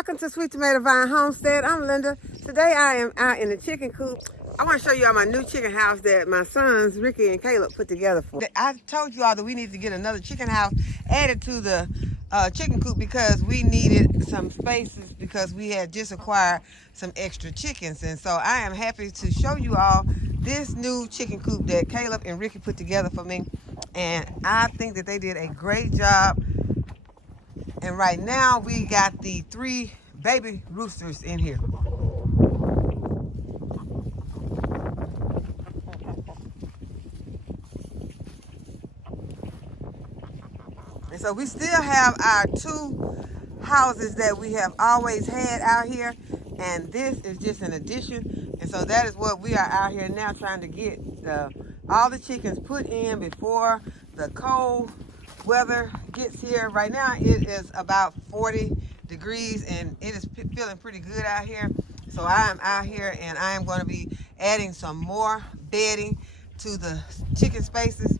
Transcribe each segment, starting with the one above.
welcome to Sweet Tomato Vine Homestead. I'm Linda. Today I am out in the chicken coop. I want to show you all my new chicken house that my sons, Ricky and Caleb, put together for. I told you all that we need to get another chicken house added to the chicken coop because we needed some spaces because we had just acquired some extra chickens. And so I am happy to show you all this new chicken coop that Caleb and Ricky put together for me. And I think that they did a great job. And right now we got the 3 baby roosters in here. And so we still have our 2 houses that we have always had out here. And this is just an addition. And so that is what we are out here now trying to get all the chickens put in before the cold weather gets here. Right now it is about 40 degrees and it is feeling pretty good out here. So I am out here and I am going to be adding some more bedding to the chicken spaces.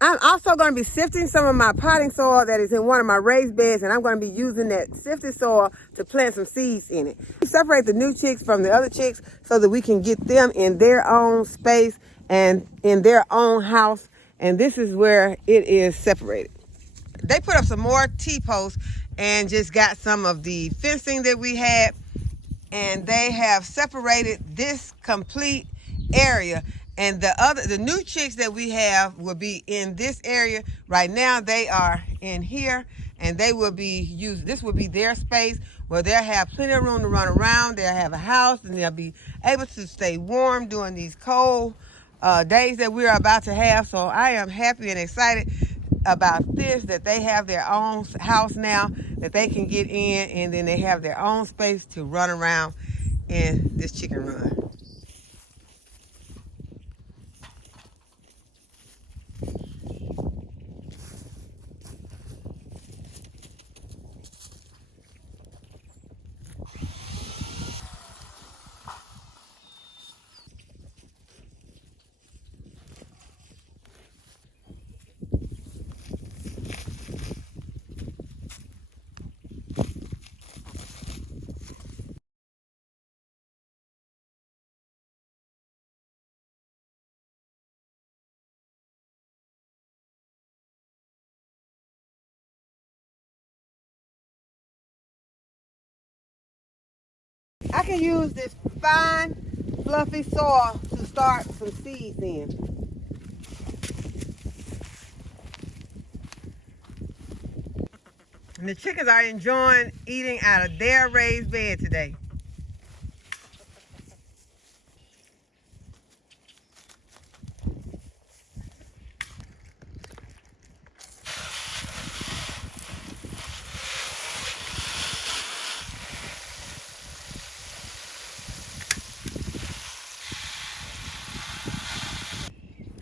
I'm also going to be sifting some of my potting soil that is in one of my raised beds, and I'm going to be using that sifted soil to plant some seeds in it. Separate the new chicks from the other chicks so that we can get them in their own space and in their own house. And this is where it is separated. They put up some more T-posts and just got some of the fencing that we had, and they have separated this complete area. And the new chicks that we have will be in this area. Right now they are in here and they will be used. This will be their space where they'll have plenty of room to run around. They'll have a house and they'll be able to stay warm during these cold days that we're about to have. So I am happy and excited about this, that they have their own house now that they can get in, and then they have their own space to run around in this chicken run. I can use this fine, fluffy soil to start some seeds in. And the chickens are enjoying eating out of their raised bed today.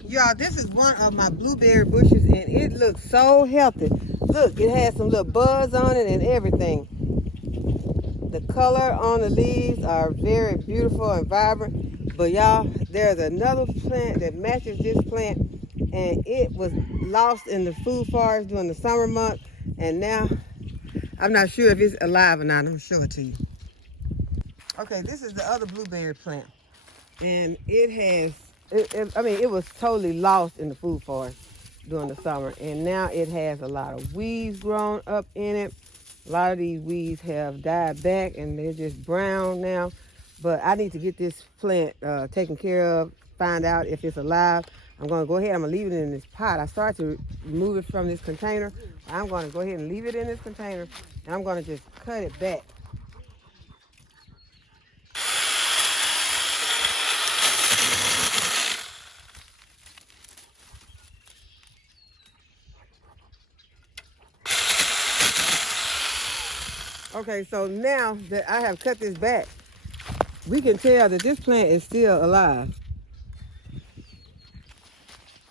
Y'all, this is one of my blueberry bushes and it looks so healthy. Look, it has some little buds on it and everything. The color on the leaves are very beautiful and vibrant. But y'all, there's another plant that matches this plant and it was lost in the food forest during the summer months. And now, I'm not sure if it's alive or not. I'm gonna show it to you. Okay, this is the other blueberry plant. And it has, it was totally lost in the food forest during the summer. And now it has a lot of weeds grown up in it. A lot of these weeds have died back and they're just brown now. But I need to get this plant taken care of, find out if it's alive. I'm going to go ahead, I'm going to leave it in this pot. I started to remove it from this container. I'm going to go ahead and leave it in this container. And I'm going to just cut it back. Okay, so now that I have cut this back, we can tell that this plant is still alive.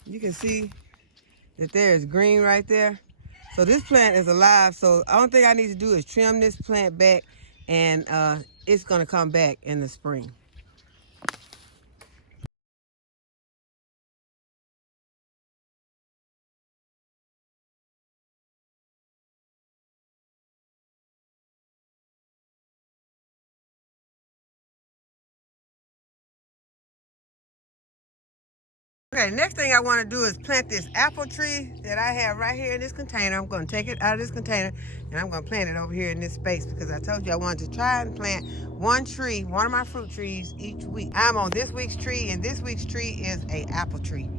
You can see that there is green right there. So this plant is alive. So the only thing I need to do is trim this plant back and it's gonna come back in the spring. Okay, next thing I want to do is plant this apple tree that I have right here in this container. I'm going to take it out of this container and I'm going to plant it over here in this space because I told you I wanted to try and plant one tree, one of my fruit trees each week. I'm on this week's tree and this week's tree is an apple tree.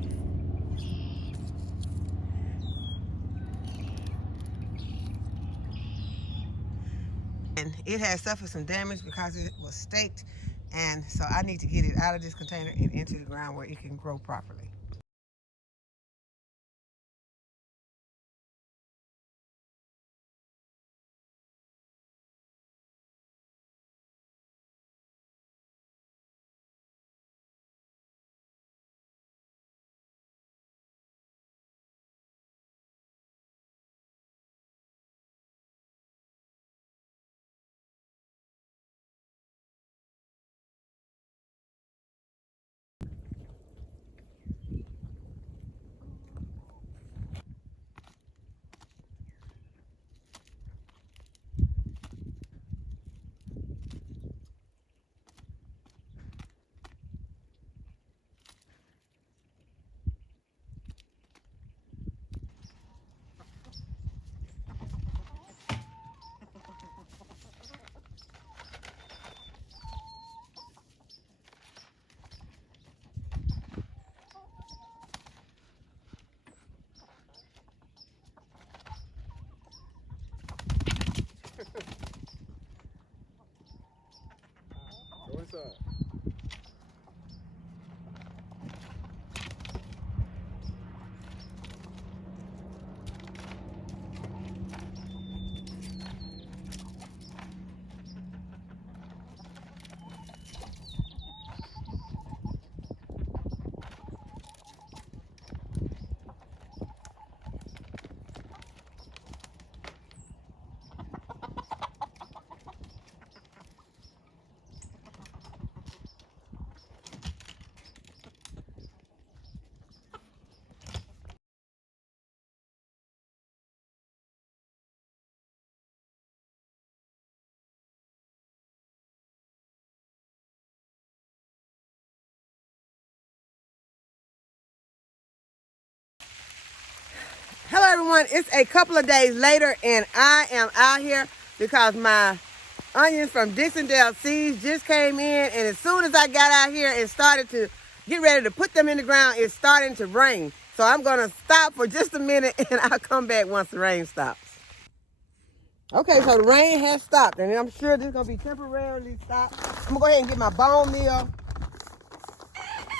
And it has suffered some damage because it was staked, and so I need to get it out of this container and into the ground where it can grow properly. What's up? Hello everyone, it's a couple of days later and I am out here because my onions from Dixondale seeds just came in, and as soon as I got out here and started to get ready to put them in the ground, it's starting to rain. So I'm gonna stop for just a minute and I'll come back once the rain stops. Okay, so the rain has stopped and I'm sure this is gonna be temporarily stopped. I'm gonna go ahead and get my bone meal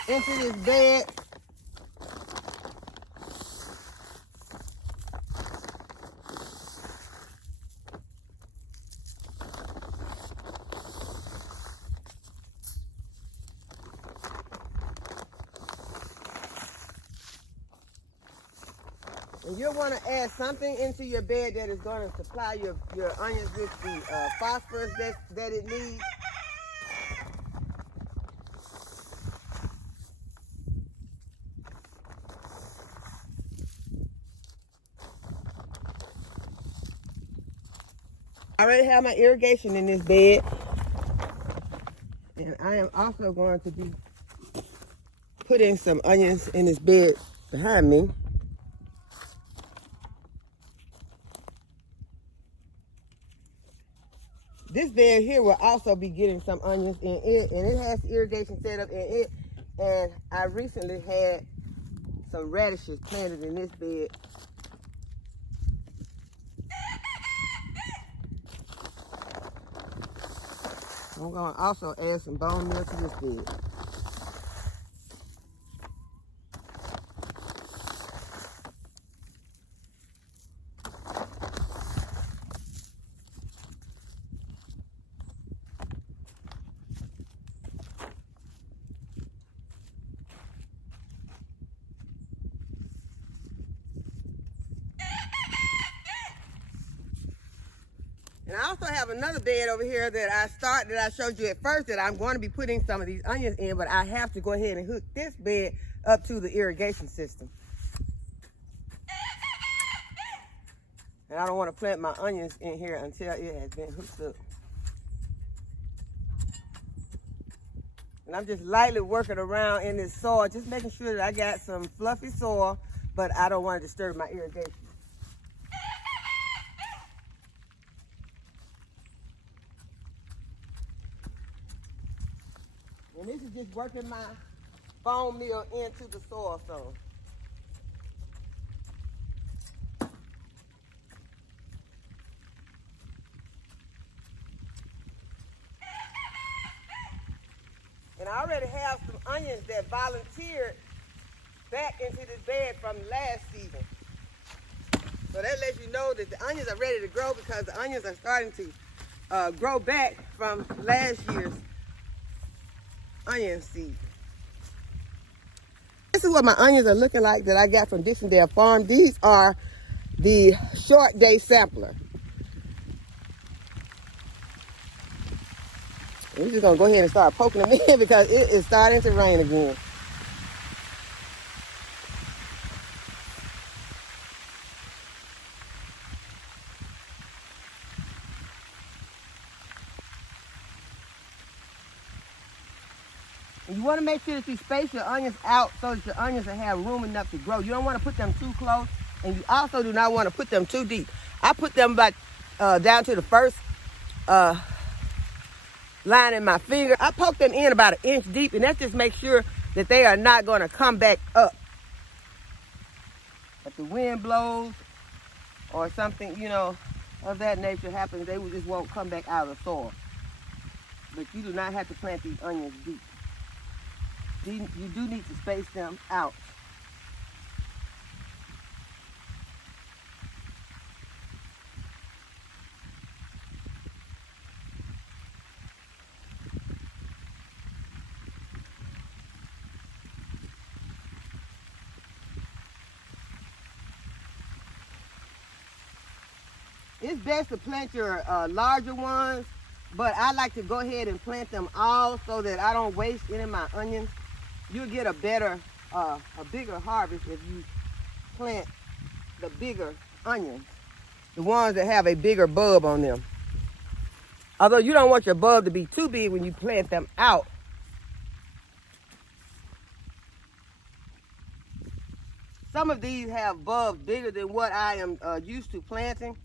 into this bed. And you'll want to add something into your bed that is going to supply your onions with the phosphorus that it needs. I already have my irrigation in this bed. And I am also going to be putting some onions in this bed behind me. This bed here will also be getting some onions in it, and it has irrigation set up in it. And I recently had some radishes planted in this bed. I'm going to also add some bone meal to this bed. And I also have another bed over here that I showed you at first that I'm going to be putting some of these onions in, but I have to go ahead and hook this bed up to the irrigation system. And I don't want to plant my onions in here until it has been hooked up. And I'm just lightly working around in this soil, just making sure that I got some fluffy soil, but I don't want to disturb my irrigation. And this is just working my bone meal into the soil zone. And I already have some onions that volunteered back into this bed from last season. So that lets you know that the onions are ready to grow, because the onions are starting to grow back from last year's onion seed. This is what my onions are looking like that I got from Dixondale Farm. These are the short day sampler. We're just gonna go ahead and start poking them in because it is starting to rain again. And you want to make sure that you space your onions out so that your onions will have room enough to grow. You don't want to put them too close, and you also do not want to put them too deep. I put them about down to the first line in my finger. I poke them in about 1 inch deep, and that just makes sure that they are not going to come back up. If the wind blows or something, you know, of that nature happens, they just won't come back out of the soil. But you do not have to plant these onions deep. You do need to space them out. It's best to plant your larger ones, but I like to go ahead and plant them all so that I don't waste any of my onions. You'll get a better, a bigger harvest if you plant the bigger onions, the ones that have a bigger bulb on them. Although you don't want your bulb to be too big when you plant them out. Some of these have bulbs bigger than what I am used to planting.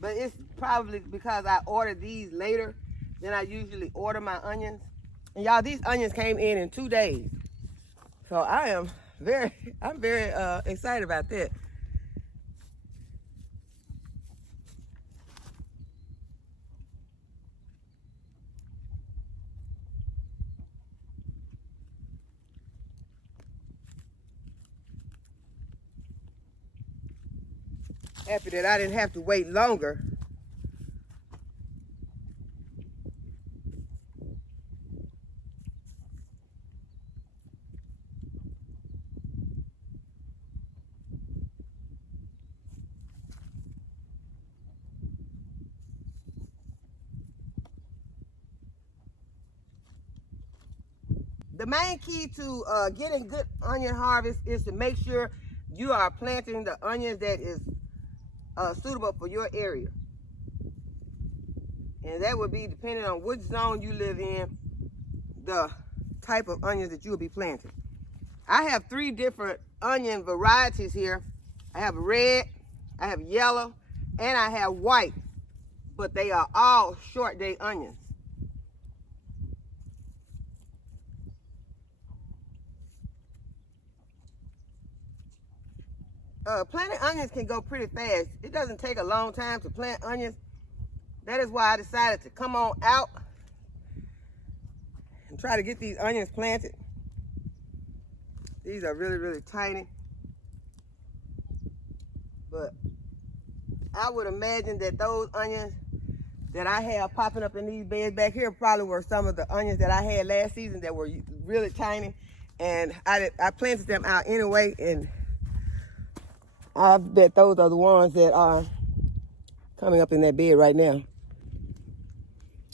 But it's probably because I ordered these later than I usually order my onions. And y'all, these onions came in 2 days. So I'm very excited about that. Happy that I didn't have to wait longer. The main key to getting good onion harvest is to make sure you are planting the onions that is suitable for your area. And that would be depending on which zone you live in, the type of onions that you will be planting. I have 3 different onion varieties here. I have red, I have yellow, and I have white, but they are all short day onions. Planting onions can go pretty fast. It doesn't take a long time to plant onions. That is why I decided to come on out and try to get these onions planted. These are really, really tiny. But I would imagine that those onions that I have popping up in these beds back here probably were some of the onions that I had last season that were really tiny. And I planted them out anyway, and I bet those are the ones that are coming up in that bed right now.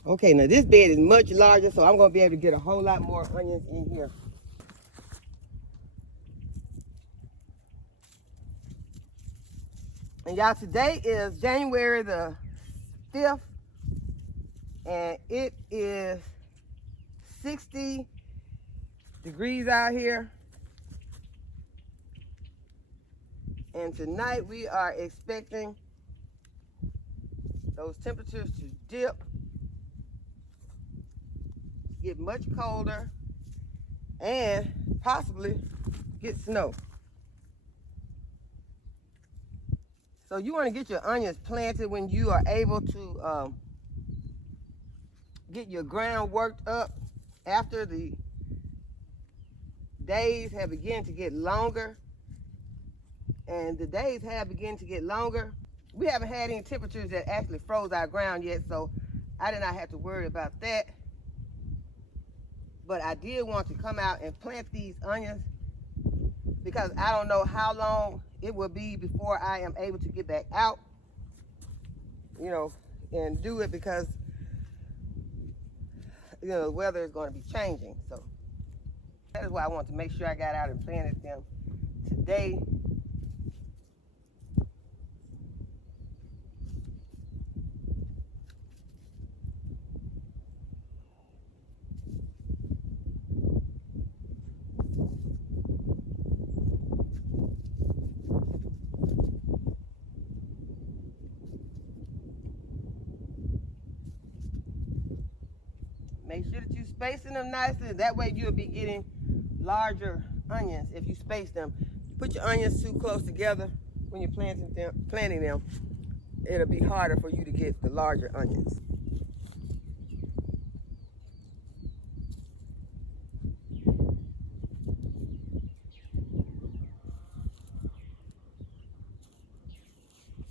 Okay, now this bed is much larger, so I'm going to be able to get a whole lot more onions in here. And y'all, today is January the 5th, and it is 60 degrees out here. And tonight we are expecting those temperatures to dip, get much colder, and possibly get snow. So you want to get your onions planted when you are able to get your ground worked up after the days have begun to get longer. And the days have begun to get longer. We haven't had any temperatures that actually froze our ground yet, so I did not have to worry about that. But I did want to come out and plant these onions because I don't know how long it will be before I am able to get back out, you know, and do it because, you know, the weather is going to be changing. So that is why I want to make sure I got out and planted them today. Make sure that you're spacing them nicely. That way you'll be getting larger onions if you space them. Put your onions too close together when you're planting them. It'll be harder for you to get the larger onions.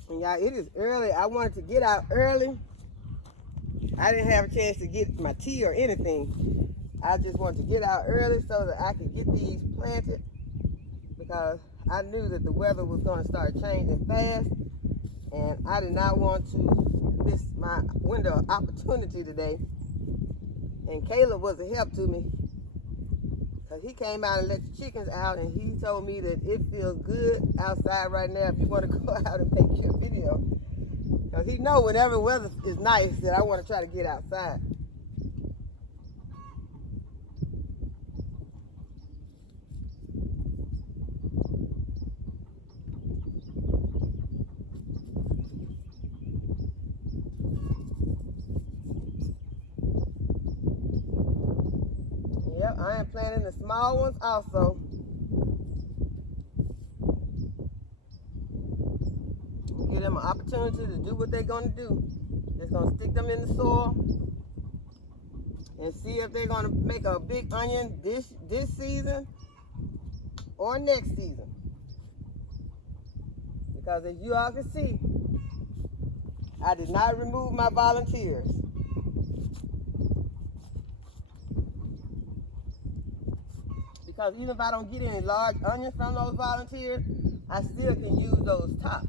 And y'all, it is early. I wanted to get out early. I didn't have a chance to get my tea or anything. I just wanted to get out early so that I could get these planted because I knew that the weather was going to start changing fast, and I did not want to miss my window of opportunity today. And Caleb was a help to me because he came out and let the chickens out, and he told me that it feels good outside right now if you want to go out and make your video. Because he knows whenever weather is nice that I want to try to get outside. Yep, I am planting the small ones also. Give them an opportunity to do what they're going to do. Just going to stick them in the soil and see if they're going to make a big onion this season or next season. Because as you all can see, I did not remove my volunteers. Because even if I don't get any large onions from those volunteers, I still can use those tops.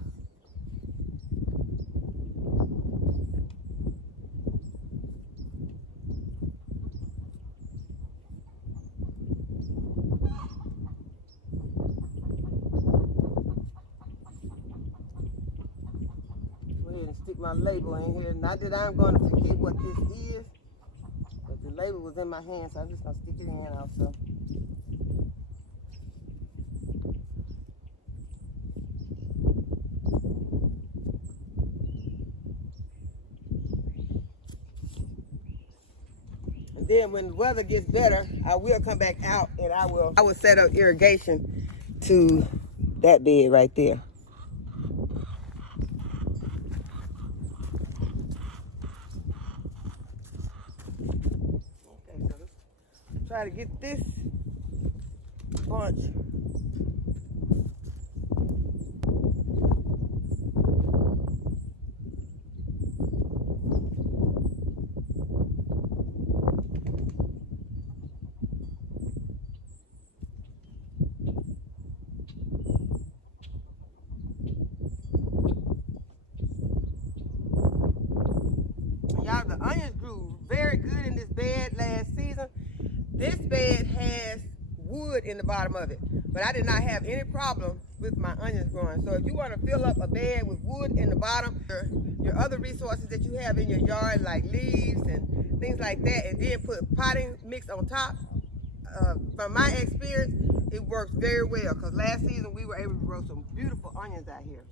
Stick my label in here. Not that I'm going to forget what this is, but the label was in my hand, so I'm just going to stick it in also. And then when the weather gets better, I will come back out and I will set up irrigation to that bed right there. Try to get this bunch y'all. The onions grew very good in this bed last season. This bed has wood in the bottom of it, but I did not have any problem with my onions growing. So if you want to fill up a bed with wood in the bottom, your other resources that you have in your yard like leaves and things like that, and then put potting mix on top, from my experience, it works very well, because last season we were able to grow some beautiful onions out here.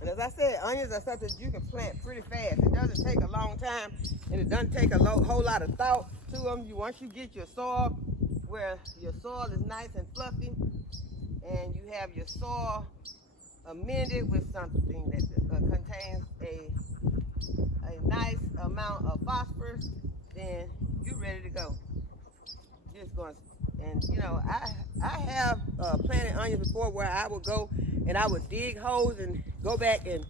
And as I said, onions are something you can plant pretty fast. It doesn't take a long time, and it doesn't take a whole lot of thought to them. Once you get your soil where your soil is nice and fluffy, and you have your soil amended with something that contains a nice amount of phosphorus, then you're ready to go. Just going, and you know, I have planted onions before where I would go and I would dig holes and go back and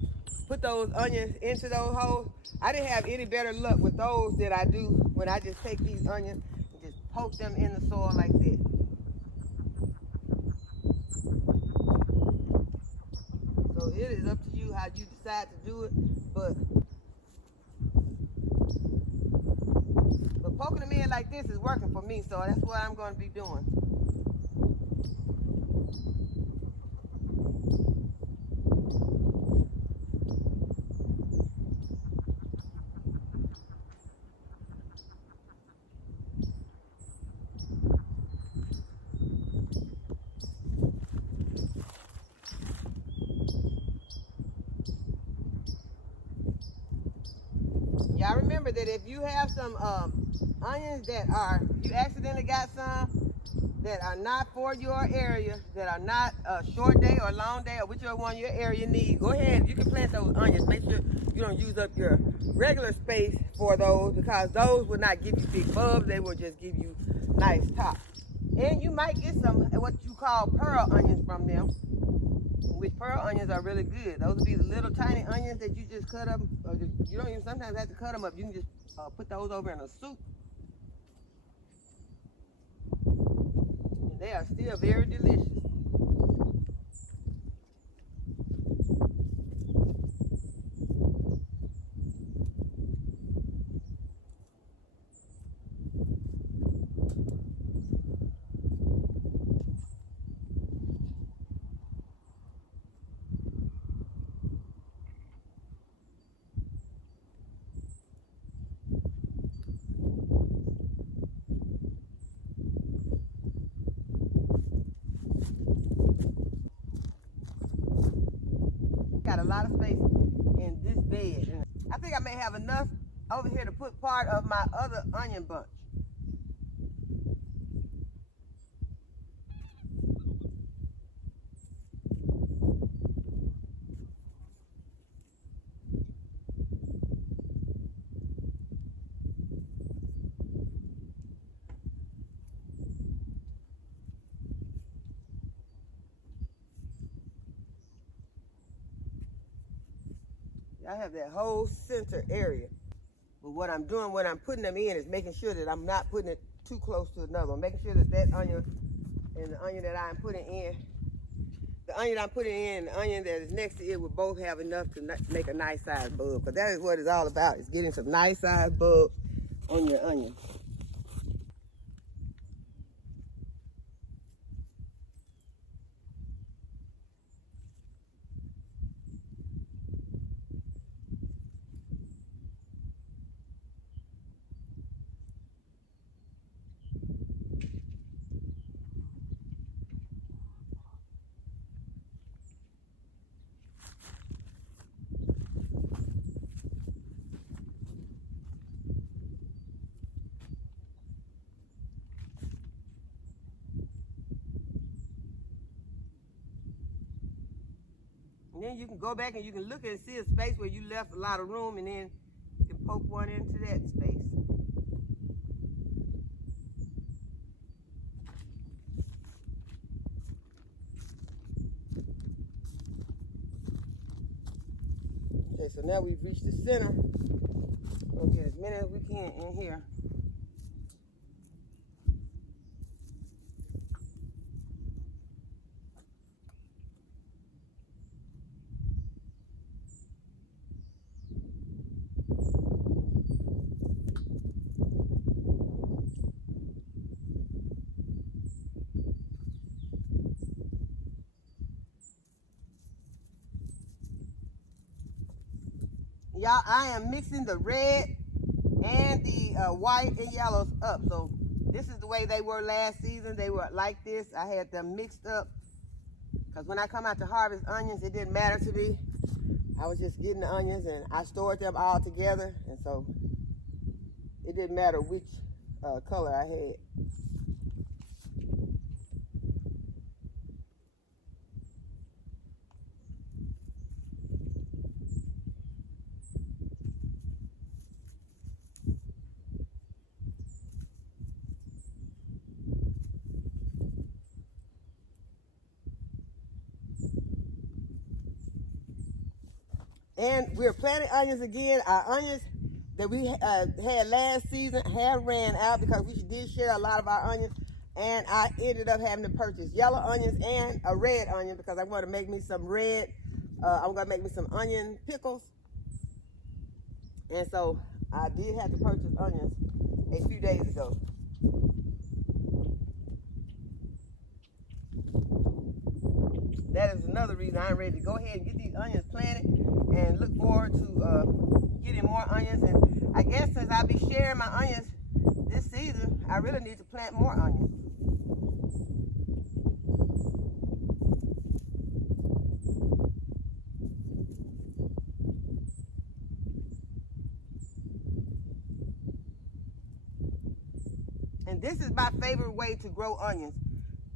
put those onions into those holes. I didn't have any better luck with those than I do when I just take these onions and just poke them in the soil like this. So it is up to you how you decide to do it, but poking them in like this is working for me, so that's what I'm going to be doing. Y'all remember that if you have some onions that you accidentally got some that are not for your area, that are not a short day or long day or whichever one your area needs, go ahead, you can plant those onions. Make sure you don't use up your regular space for those, because those will not give you big bulbs, they will just give you nice tops. And you might get some what you call pearl onions from them, which pearl onions are really good. Those will be the little tiny onions that you just cut up, or you don't even sometimes have to cut them up. You can just put those over in a soup. And they are still very delicious. Got a lot of space in this bed. And I think I may have enough over here to put part of my other onion bunch. I have that whole center area. But what I'm doing when I'm putting them in is making sure that I'm not putting it too close to another one. Making sure that that onion and the onion that I'm putting in, the onion I'm putting in and the onion that is next to it will both have enough to make a nice size bulb. Because that is what it's all about, is getting some nice size bulb on your onion. And then you can go back and you can look and see a space where you left a lot of room, and then you can poke one into that space. Okay, so now we've reached the center. We'll get as many as we can in here. Y'all, I am mixing the red and the white and yellows up. So this is the way they were last season. They were like this. I had them mixed up because when I come out to harvest onions, it didn't matter to me. I was just getting the onions and I stored them all together. And so it didn't matter which color I had. And we're planting onions again. Our onions that we had last season have ran out because we did share a lot of our onions. And I ended up having to purchase yellow onions and a red onion because I want to make me some red. I'm going to make me some onion pickles. And so I did have to purchase onions a few days ago. That is another reason I'm ready to go ahead and get these onions planted and look forward to getting more onions. And I guess since I'll be sharing my onions this season, I really need to plant more onions. And this is my favorite way to grow onions.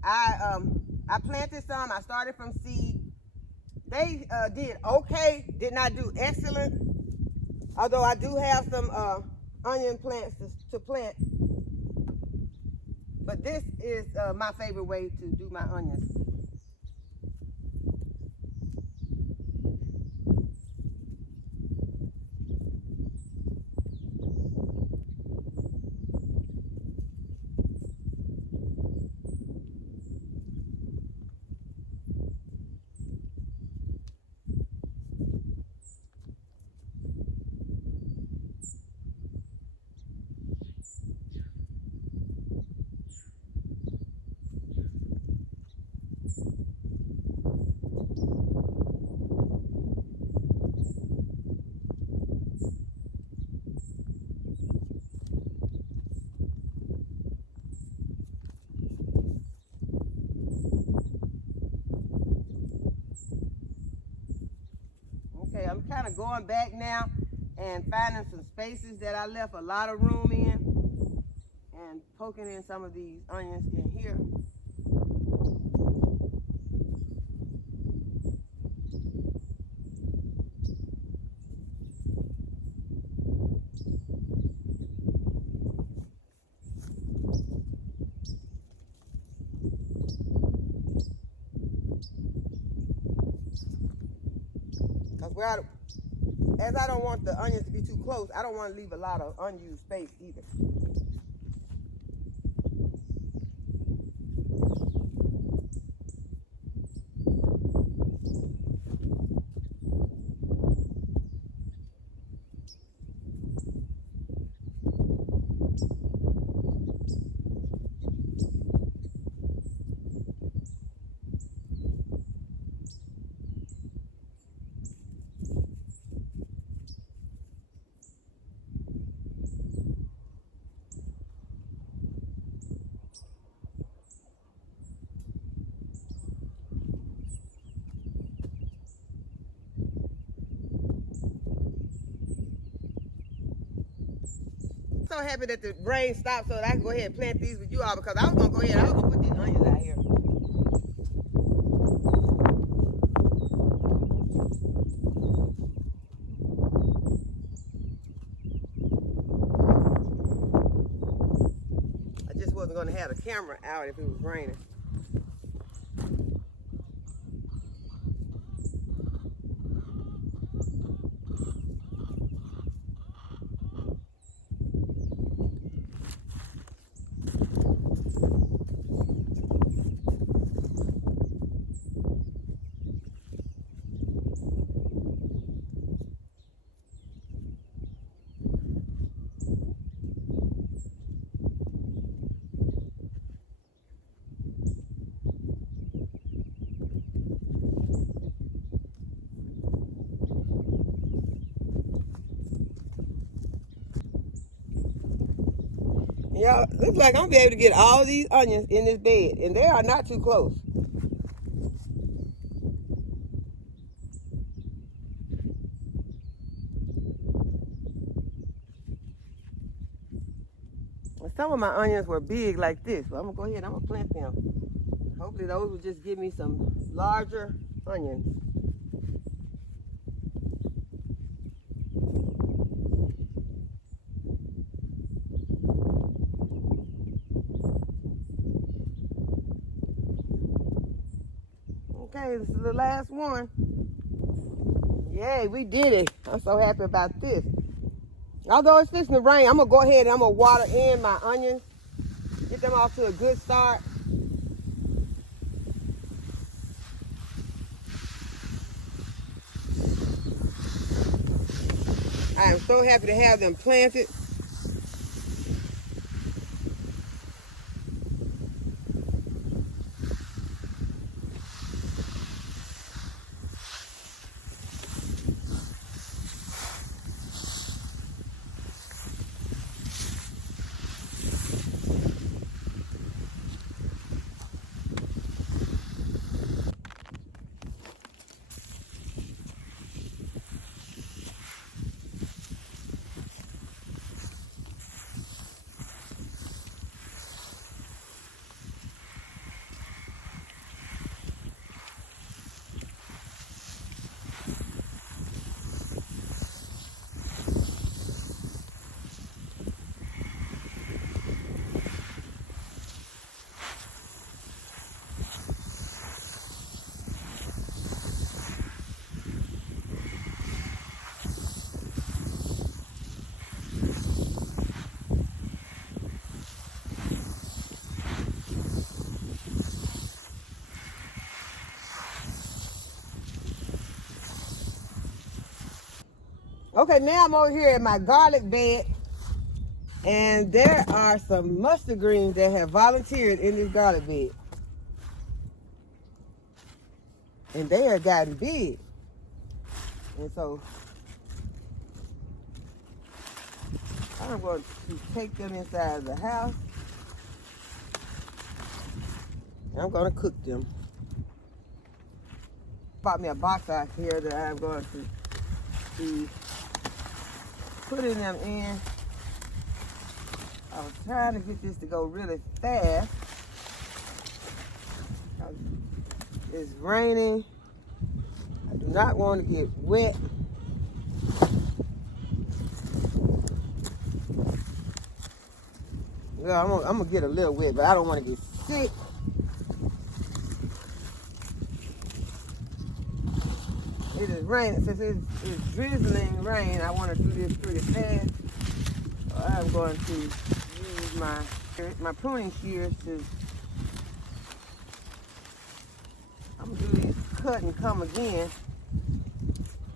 I planted some. I started from seed. They did okay, did not do excellent. Although I do have some onion plants to plant. But this is my favorite way to do my onions. Okay, I'm kind of going back now and finding some spaces that I left a lot of room in and poking in some of these onions in here. As I don't want the onions to be too close, I don't want to leave a lot of unused space either. So happy that the rain stopped so that I can go ahead and plant these with you all, because I was going to go ahead and I was going to put these onions out here. going to have the camera out if it was raining. Y'all, looks like I'm gonna be able to get all these onions in this bed, and they are not too close. Some of my onions were big like this, but I'm gonna go ahead and I'm gonna plant them. Hopefully those will just give me some larger onions. Okay, this is the last one. Yay, we did it. I'm so happy about this. Although it's fixing to rain, I'm going to go ahead and I'm going to water in my onions. Get them off to a good start. I am so happy to have them planted. Okay, now I'm over here at my garlic bed, and there are some mustard greens that have volunteered in this garlic bed. And they have gotten big. And so I'm going to take them inside of the house. And I'm going to cook them. Bought me a box out here that I'm going to be putting them in. I was trying to get this to go really fast. It's raining. I do not want to get wet. Well, I'm gonna get a little wet, but I don't want to get sick. It is raining. Since it's drizzling rain, I want to do this pretty fast. So I'm going to use my pruning shears to. I'm gonna do this cut and come again,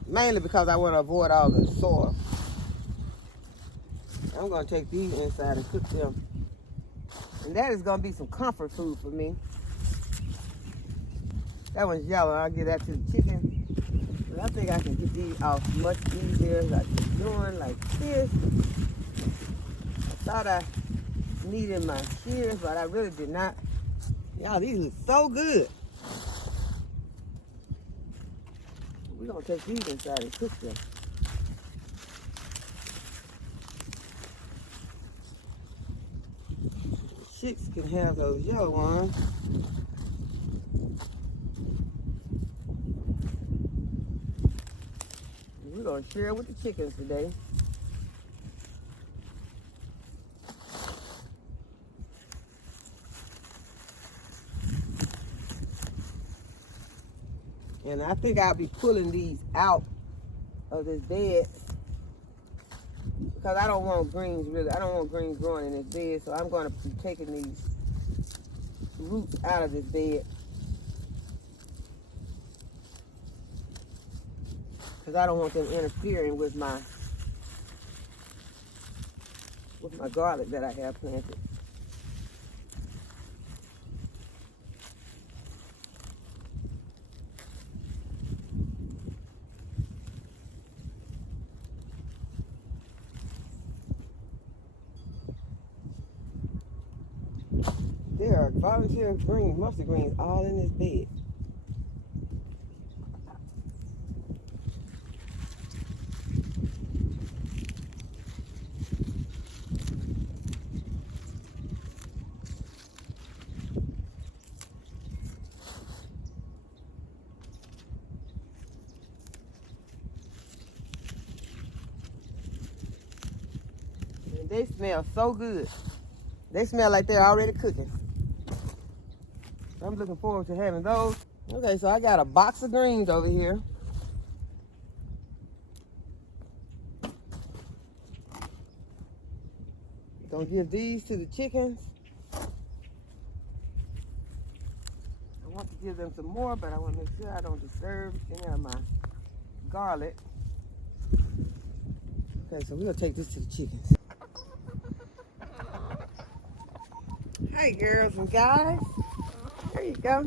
mainly because I want to avoid all the soil. I'm gonna take these inside and cook them, and that is gonna be some comfort food for me. That one's yellow. I'll give that to the chicken. But I think I can get these off much easier like doing like this. I thought I needed my shears, but I really did not. Y'all, these look so good. We're gonna take these inside and cook them. Chicks can have those yellow ones. We're gonna share with the chickens today. And I think I'll be pulling these out of this bed because I don't want greens really. I don't want greens growing in this bed, so I'm going to be taking these roots out of this bed because I don't want them interfering with my garlic that I have planted. There are volunteer greens, mustard greens, all in this bed. And they smell so good. They smell like they're already cooking. I'm looking forward to having those. Okay, so I got a box of greens over here. Gonna give these to the chickens. I want to give them some more, but I want to make sure I don't disturb any of my garlic. Okay, so we're gonna take this to the chickens. Hey girls and guys. There you go.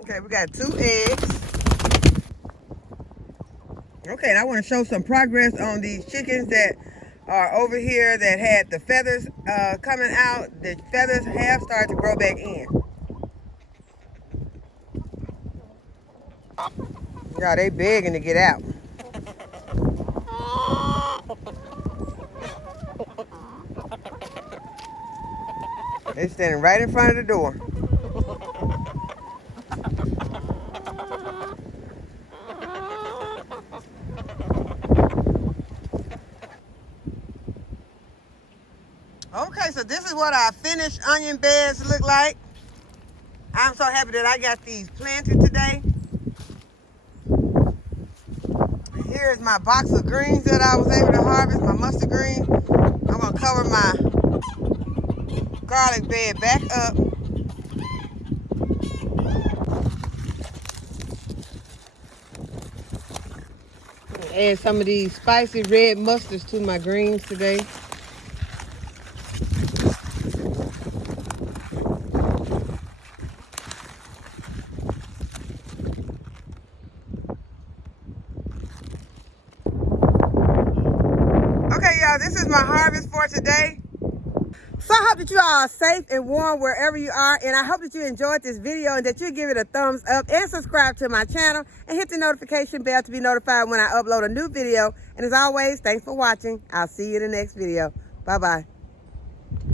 Okay, we got 2 eggs. Okay, and I want to show some progress on these chickens that are over here that had the feathers coming out. The feathers have started to grow back in. Yeah, they begging to get out. They're standing right in front of the door. Okay, so this is what our finished onion beds look like. I'm so happy that I got these planted today. Here's my box of greens that I was able to harvest, my mustard greens. I'm gonna cover my garlic bed back up. Add some of these spicy red mustards to my greens today. Okay, y'all, this is my harvest for today. So I hope that you all are safe and warm wherever you are, and I hope that you enjoyed this video and that you give it a thumbs up and subscribe to my channel and hit the notification bell to be notified when I upload a new video. And as always, thanks for watching. I'll see you in the next video. Bye-bye.